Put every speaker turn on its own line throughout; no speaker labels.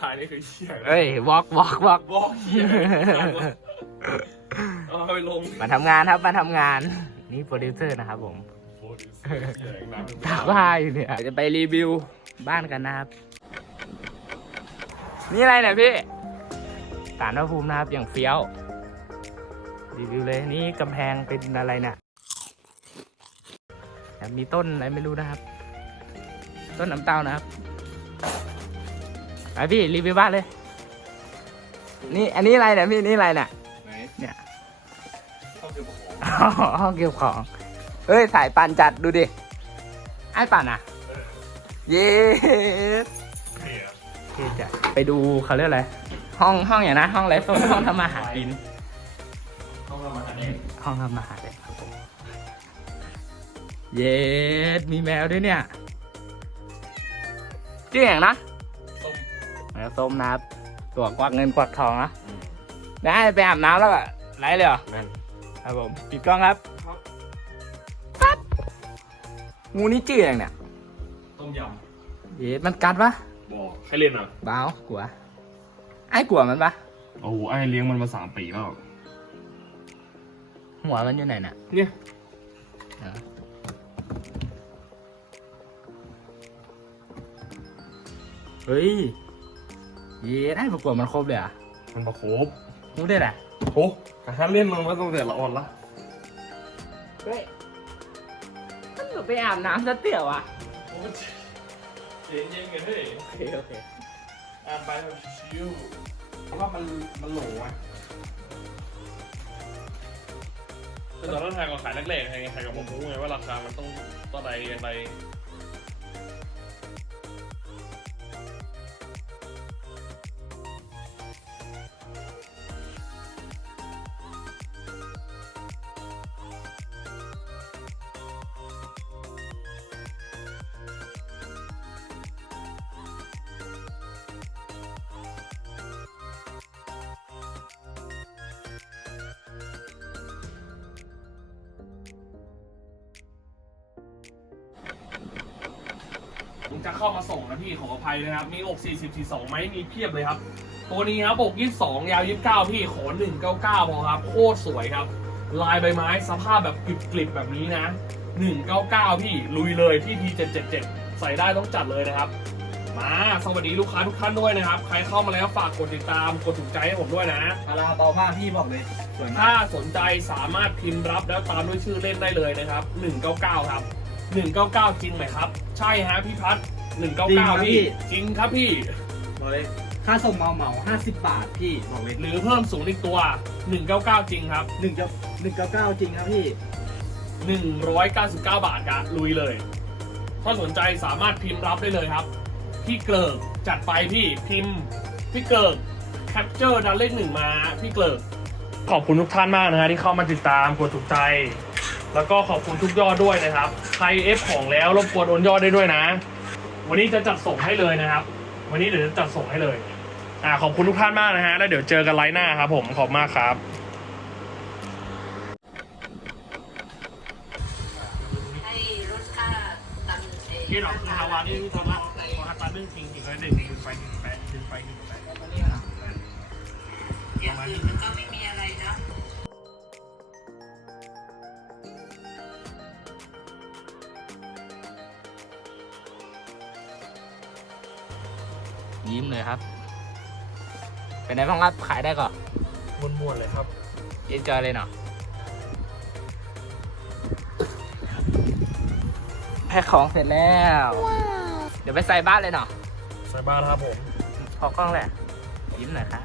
ทายนี่คือเชี่ย
เอ้ยวอกวอกวอก
บอกเชี่ยเอาไปลง
มาทำงานครับมาทำงาน นี่โปรดิวเซอร์นะครับผม
โอ้ดิเชี่ยน้ำ
ตากผ้าอยู่เนี่ยจะไปรีวิวบ้านกันนะครับ นี่อะไรเนี่ยพี่สารพระภูมินะครับอย่างเฟี้ยว รีวิวเลยนี่กำแพงเป็นอะไรเนี่ยแล้วมีต้นอะไรไม่รู้นะครับ ต้นน้ำเต้านะครับ ไปพี่รีวิวบ้านเลย นี่อันนี้อะไรเนี่ยพี่นี่อะไรเนี่ย
ไหน
เนี่ย
เข้าเก็บของ
อ๋อห้องเก็บของเฮ้ยสายปั่นจัดดูดิไอ้ปั่นอะ เย้
เนี่ย
เท่จัดไปดูเขาเรียกอะไรห้องห้องอย่างนะห้องไรโซนห้องทำมาหากิน
ต้องทำอาหารเอง
ห้องทำมาหาเลยครับผมเย้มีแมวด้วยเนี่ยชื่ออย่างนะ
ต้ม
แมวส้มนะครับตัวกวักเงินกวักทองนะได้ไปอาบน้ำแล้วก็ไล่เลยเหรอ
นั่น
ครับผมปิดกล้องครับ
ครับ
งูนี่ชื่ออย่างเนี่ย
ต้มย
เย้มันกัดปะำ
บอกใครเล่นอะ
บ้าวกลัวไอ้กลัวมันปะ
โอ้โหไอ้เลี้ยงมันมาสามปีแล้ว
หัวมันอยู่ไหนน่ะ
เนี่ย
อ่าเฮ้ย เย้ได้ประกวดมันครบเลยอะ
มันประโคบ
รู้ได้แหละ
โอ้แต่ถ้าเล่นมันมาตั้งแต่ละอ่อนละ
เฮ้ยมันหนูไปอาบน้ำซะเตี่ยวอะ
โอ้เย็นเย็นกันเฮ้ย
โอเคโอเค
อ่านไปแบบชิวเพราะว่ามันมันโหลไงแต่ตอนนั้นทายก่อนขายแรกๆไงขายกับผมรู้ไงว่าราคามันต้องต่อใดอย่างไร จะเข้ามาส่งนะพี่ของอภัยนะครับ มีอก40 42ไหมมีเพียบเลยครับ ตัวนี้ครับอก22 ยาว 29 พี่ขอ 199 พอครับ โคตรสวยครับ ลายใบไม้สภาพแบบกริบๆแบบนี้นะ 199 พี่ลุยเลยที่ T777 ใส่ได้ต้องจัดเลยนะครับ มาสวัสดีลูกค้าทุกท่านด้วยนะครับ ใครเข้ามาแล้วฝากกดติดตามกดถูกใจให้ผมด้วยนะ
คาราเบามากพี่บอกเลยสวยมาก
ถ้าสนใจสามารถพิมพ์รับแล้วตามด้วยชื่อเล่นได้เลยนะครับ 199 ครับ 199 จริงไหมครับ ใช่ฮะพี่พัฒน์199 พี่ จริงครับพี่
บอกเลยค่าส่งเมาเหมาห้าสิบบาทพี่บอกเลย
หรือเพิ่มสูงอีกตัว 199 จริงครับ
หนึ่งจะหนึ่งเก้าเก้าจริงครับพี่
199 บาทกะลุยเลย ถ้าสนใจสามารถพิมพ์รับได้เลยครับ พี่เกลิกจัดไปพี่พิมพ์ พี่เกลิกแคปเจอร์ดันเลขหนึ่งมา พี่เกลิกขอบคุณทุกท่านมากนะฮะที่เข้ามาติดตามกดถูกใจ แล้วก็ขอบคุณทุกยอดด้วยนะครับ ใครเอฟของแล้วรบกวนโอนยอดได้ด้วยนะ วันนี้จะจัดส่งให้เลยนะครับ วันนี้เดี๋ยวจะจัดส่งให้เลย อ่าขอบคุณทุกท่านมากนะฮะ แล้วเดี๋ยวเจอกันไลฟ์หน้าครับ ผมขอบคุณมากครับ
ให้ลดค่าตันเอง
ที่เราคือฮาวานี่ที่ทำละพอฮัตตานึ่งทิ้งทิ้งไว้หนึ่งดึงไปหนึ่งแปะดึงไปหนึ่งแปะ
อย่างอื่นมันก็ไม่มีอะไรเน
ยิ้มเลยครับ เป็นไงบ้างครับขายได้ก่อน
ม้วนๆเลยครับ
ยินเจอเลยเนาะแพ็คของเสร็จแล้ว เดี๋ยวไปใส่บ้านเลยเนาะ
ใส่บ้านครับผม
พอกล้องแหละ ยิ้มหน่อยครับ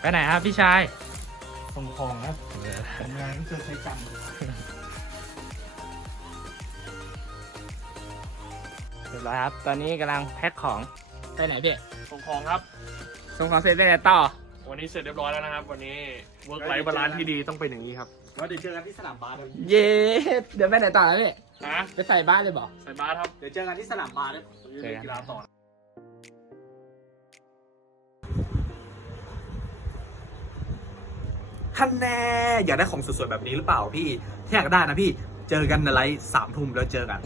ไปไหนครับพี่ชาย
ส่งของครับทำงานที่เคยใช้จัง
เรียบร้อยครับ ตอนนี้กำลังแพ็คของไปไหนพี่
ส่งของครับ
ส่งของเสร็จไปไหนต่อ
วันนี้เสร็จเรียบร้อยแล้วนะครับ วันนี้เวิร์กไลฟ์บาลานซ์ที่ดีต้องเป็นอย่างนี้ครับ
แล้วเดี๋ยวเจอกันที่สนามบาสครับ
เย้เดี๋ยวไปไหนต่อแล้วพี่
ฮะ
ไปใส่บ้านเลยบอก
ใส่บ้านครับ
เดี๋ยวเจอกันที่สนามบาสครับ
เล่นกีฬาต่อ
ท่านแน่อยากได้ของสวยๆแบบนี้หรือเปล่าพี่ถ้าอยากได้นะพี่
เจอกันในไลฟ์สามทุ่มแล้วเจอกัน